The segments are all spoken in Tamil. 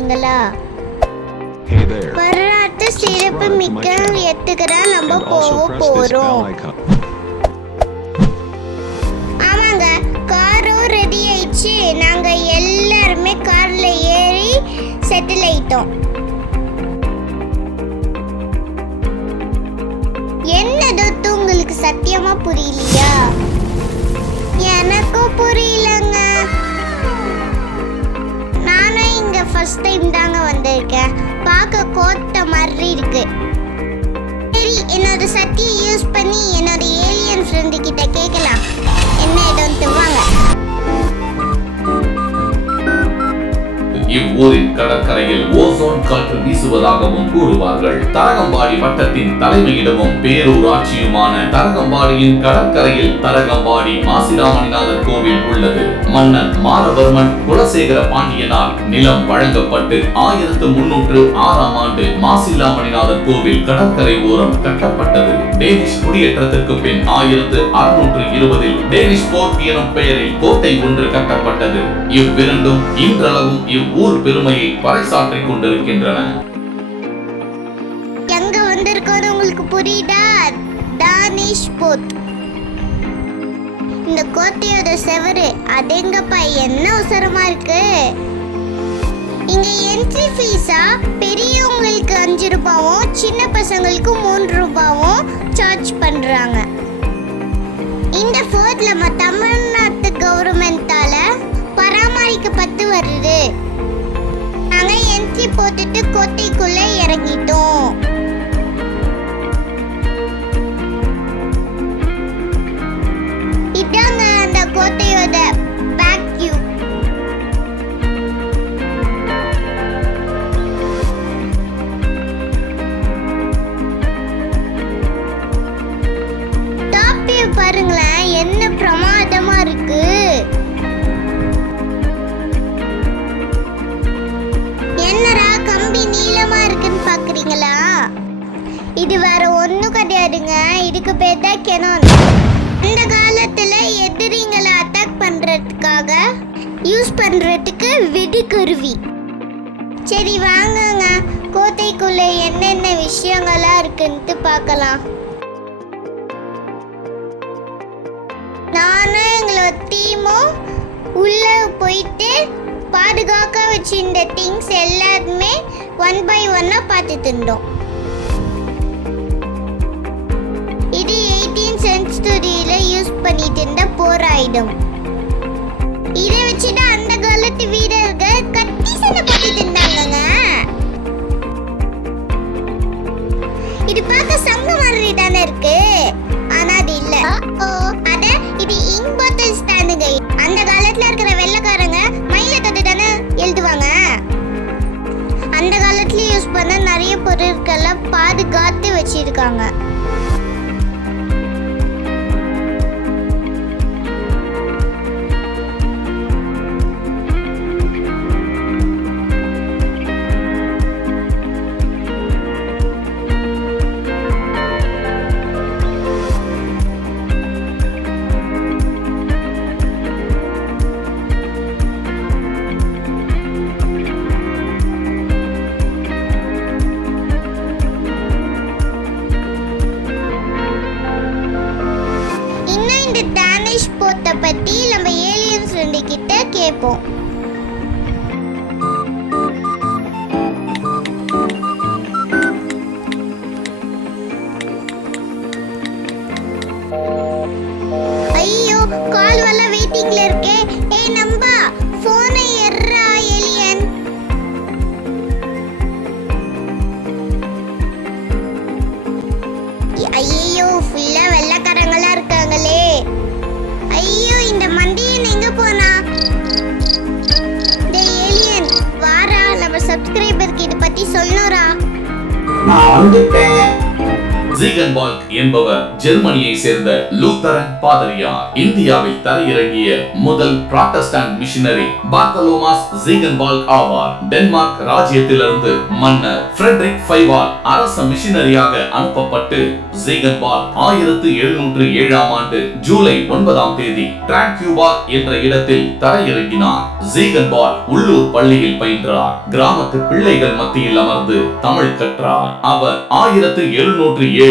பாக்குறீங்களா? வரலாற்று சிறப்பு மிக்க இடத்துக்கு நம்ம போறோம். ஆமாங்க, காரும் ரெடி ஆயிடுச்சு. நாங்க எல்லாருமே கார்ல ஏறி செட்டில் ஆயிட்டோம். என்னது உங்களுக்கு சத்தியமா புரியலையா? எனக்கும் புரியலங்க. நானும் இங்க ஃபர்ஸ்ட் டைம் தாங்க வந்திருக்கேன். பார்க்க கோட்டை மாதிரி இருக்கு. சரி, என்னோட சக்தியை யூஸ் பண்ணி என்னோட ஏலியன் ஃப்ரெண்டு கிட்ட கேட்கலாம். என்ன இடம் வாங்க. இவ்வூரின் கடற்கரையில் ஓசோன் காற்று வீசுவதாகவும் கூறுவார்கள். தரங்கம்பாடி வட்டத்தின் தலைமையிடமும் பேரூராட்சியுமான தரங்கம்பாடியின் கடற்கரையில் தரங்கம்பாடி மாசிலாமணிநாதர் கோவில் உள்ளது. மன்னன் மாரவர்மன் குலசேகர பாண்டியனால் நிலம் வழங்கப்பட்டு 1306ஆம் ஆண்டு மாசிலாமணிநாதர் கோவில் கடற்கரை ஓரம் கட்டப்பட்டது. டேனிஷ் குடியேற்றத்திற்கு பின் 1620 டேனிஷ் போர்ட் எனும் பெயரில் கோட்டை ஒன்று கட்டப்பட்டது. இவ்விரண்டும் இன்றளவும் ஊர் பெருமையை பறைசாற்றிக் கொண்டிருக்கின்றன. எங்க வந்திருக்கோம் உங்களுக்கு புரியுதா? Danish fort. இந்த கோட்டையோட செவரு அதெங்கப்பா என்ன அவசரமா இருக்கு. இங்க என்ட்ரி ஃபீஸா பெரியவங்களுக்கு 5 ரூபாயும் சின்ன பசங்களுக்கு 3 ரூபாயும் சார்ஜ் பண்றாங்க. இந்த ஃபோர்ட் நம்ம தமிழ்நாட்டு கவர்மெண்டால பராமரிக்கப்பட்டு வருது. நாங்க என்ட்ரி போட்டுட்டு கோட்டைக்குள்ள இறங்கிட்டோம். இதாங்க அந்த கோட்டையோட பேக் வியூ. டாப் வியூ பாருங்களேன், என்ன பிரமாதமா இருக்கு. பாக்குறீங்களா? இது வேற ஒண்ணும் கிடையாதுங்க. இதுக்கு பேர் தான் கெனான். இந்த காலத்துல எதிரிங்களை அட்டாக் பண்றதுக்காக யூஸ் பண்றதுக்கு வெடிக்கருவி. சரி வாங்குங்க, கோட்டைக்குள்ள என்னென்ன விஷயங்களா இருக்குன்னு பார்க்கலாம். நானும் எங்களோட டீமும் உள்ள போயிட்டு பாதுகாக்க வச்சிருந்த திங்ஸ் எல்லாருமே 1 by 1 பார்த்துட்டு இருந்தோம். இது 18th centuryல யூஸ் பண்ணிட்டு இருந்த போர் ஆயுதம். இதை வச்சுதான் அந்த காலத்து வீரர்கள் கத்தி சண்டை போட்டுட்டு இருந்தாங்க. இது பார்க்க சங்க மாதிரி தானே இருக்கு, ஆனா அது இல்ல. அத இது இங்க் பாட்டில் ஸ்டாண்டுங்க. அந்த காலத்துல இருக்கிற வெள்ளைக்காரங்க மயில தொட்டு தானே எழுதுவாங்க. அந்த காலத்துல யூஸ் பண்ண நிறைய பொருட்களை பாதுகாத்து வச்சிருக்காங்க. பத்தி நம்ம ஏலியன் ஃப்ரெண்ட் கிட்ட கேட்போம். ஐயோ, கால் வல்ல வெயிட்டிங்ல இருக்கே. ஏய் நம்பா, போனை எர்றா ஏலியன். ஐயோ, ஃபுல்லா வெள்ளைக்காரங்களா இருக்காங்களே. ஐயோ, இந்த மண்டியன் எங்க போனா? டேய் ஏலியன், வாடா, நம்ம சப்ஸ்கிரைபருக்கு இத பத்தி சொல்லணும்டா. நான் வந்துட்டேன். ஜீகன்பால்க் என்பவர் ஜெர்மனியை சேர்ந்த லூத்தரன் பாதிரியார். இந்தியாவில் தரையிறங்கிய முதல் புராட்டஸ்டன்ட் மிஷனரி பார்த்தலோமாஸ் ஜீகன்பால்க் ஆவார். டென்மார்க் ராஜ்யத்திலிருந்து மன்னர் ஃபிரெட்ரிக் ஃபைவால் அரச மிஷனரியாக அனுப்பப்பட்டு ஜீகன்பால்க் 1707 ஆண்டு ஜூலை 9ஆம் தேதி டிரான்கியூபார் என்ற இடத்தில் தரையிறங்கினார். ஜீகன்பால்க் உள்ளூர் பள்ளியில் பயின்றார். கிராமத்து பிள்ளைகள் மத்தியில் அமர்ந்து தமிழ் கற்றார். அவர் 1707இல்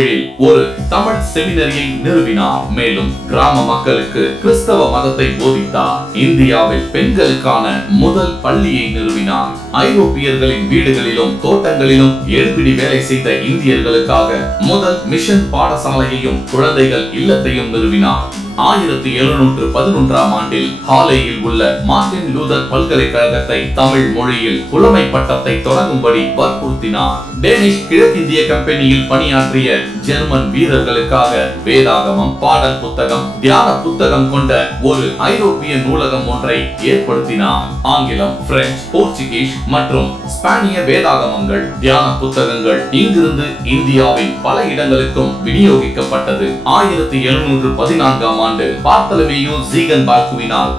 ஒரு தமிழ் செமினரியை நிறுவினார். மேலும் கிராம மக்களுக்கு கிறிஸ்தவ மதத்தை போதித்தார். இந்தியாவில் பெண்களுக்கான முதல் பள்ளியை நிறுவினார். ஐரோப்பியர்களின் வீடுகளிலும் தோட்டங்களிலும் எடுபிடி வேலை செய்த இந்தியர்களுக்காக முதல் மிஷன் பாடசாலையையும் குழந்தைகள் இல்லத்தையும் நிறுவினார். 1711ஆம் ஆண்டில் ஹாலேயில் உள்ள மார்ட்டின் லூதர் பல்கலைக்கழகத்தை தமிழ் மொழியில் புலமை பட்டத்தை தொடங்கும்படி வற்புறுத்தினார். டேனிஷ் கிழக்கிந்திய கம்பெனியில் பணியாற்றிய ஜெர்மன் வீரர்களுக்காக வேதாகமம், பாடல் புத்தகம், தியான புத்தகம் கொண்ட ஒரு ஐரோப்பிய நூலகம் ஒன்றை ஏற்படுத்தினார். ஆங்கிலம், பிரெஞ்சு, போர்ச்சுகீஸ் மற்றும் ஸ்பானிய வேதாகமங்கள், தியான புத்தகங்கள் இங்கிருந்து இந்தியாவின் பல இடங்களுக்கும் விநியோகிக்கப்பட்டது. 1714ஆம் ஆண்டு பார்த்தலமேயு ஜீகன்பால்க்குவினால்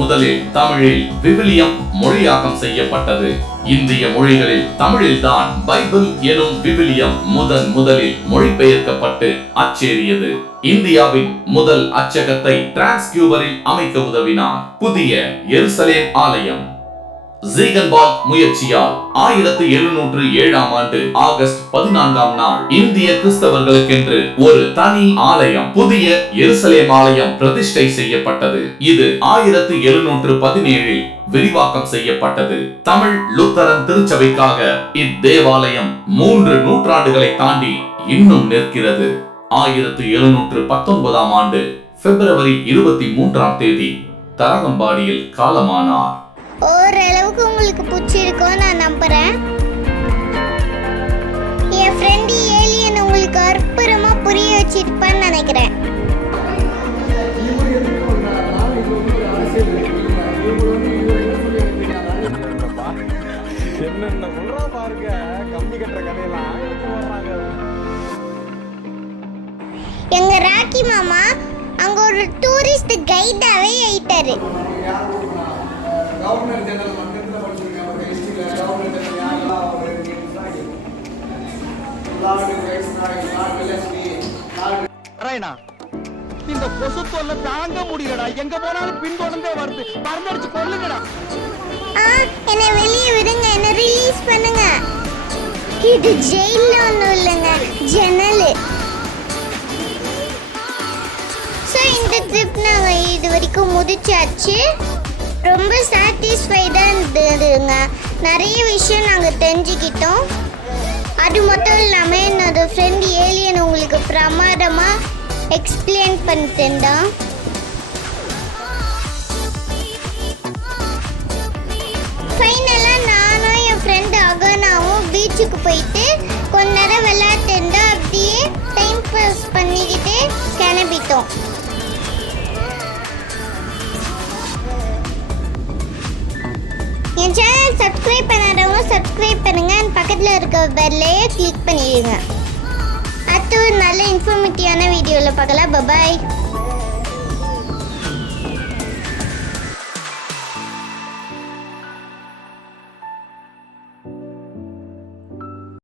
முதலில் தமிழில் விவிலியம் மொழியாக்கம் செய்யப்பட்டது. இந்திய மொழிகளில் தமிழில்தான் பைபிள் எனும் விவிலியம் முதலில் மொழிபெயர்க்கப்பட்டு அச்சேறியது. இந்தியாவின் முதல் அச்சகத்தை டிரான்ஸ்கியூபரில் அமைக்க உதவினார். புதிய எருசலேம் ஆலயம் ஜீகன்பால்க் முயற்சியால் 1707ஆம் ஆண்டு ஆகஸ்ட் 14ஆம் நாள் இந்திய கிறிஸ்தவர்களுக்கென்று ஒரு தனி ஆலயம், புதிய எருசலேம் ஆலயம் பிரதிஷ்டை செய்யப்பட்டது. இது 1717இல் விரிவாக்கம் செய்யப்பட்டது. தமிழ் லூத்தரன் திருச்சபைக்காக இத்தேவாலயம் 3 நூற்றாண்டுகளை தாண்டி இன்னும் நிற்கிறது. 1719ஆம் ஆண்டு பிப்ரவரி 23ஆம் தேதி தரகம்பாடியில் காலமானார். ஓரளவுக்கு உங்களுக்கு பிடிச்சிருக்கோம் நான் நம்புறேன். என் ஃப்ரெண்டு ஏலியன் உங்களுக்கு அற்புதமா புரிய வச்சிருப்பான்னு நினைக்கிறேன். எங்க ராக்கி மாமா அங்க ஒரு டூரிஸ்ட் கைடாவே ஆயிட்டாரு. இந்த கொசு தொல்லை தாங்க முடியலடா. எங்க போனாலும் பின்தொடர்ந்தே வருது. மருந்தடிச்சு கொல்லுங்கடா. என்ன வெளியே விடுங்க, என்ன ரிலீஸ் பண்ணுங்க. இது ஜெயில ஒண்ணும் இல்லைங்க, ஜன்னல். ஸோ இந்த ட்ரிப் நாங்கள் இது வரைக்கும் முடிச்சாச்சு. ரொம்ப சாட்டிஸ்ஃபைடாக இருந்ததுங்க. நிறைய விஷயம் நாங்கள் தெரிஞ்சுக்கிட்டோம். அது மட்டும் இல்லாமல் என்னோட ஃப்ரெண்ட் ஏலியன் உங்களுக்கு பிரமாதமாக எக்ஸ்பிளைன் பண்ணிட்டேன்டான். ஃபைனலாக நானும் என் ஃப்ரெண்டு அகனாவும் பீச்சுக்கு போயிட்டு கொஞ்ச நேரம் விளையாட்டுண்டா. அப்படியே டைம் பாஸ் பண்ணிக்கிட்டு கிளம்பிட்டோம். என் சேனல் சப்ஸ்கிரைப் பண்ணாதவங்க சப்ஸ்கிரைப் பண்ணுங்க. பக்கத்தில் இருக்க பெல்லையே கிளிக் பண்ணிடுங்க. அடுத்து ஒரு நல்ல இன்ஃபர்மேட்டிவான வீடியோவில் பார்க்கலாம். பாய்.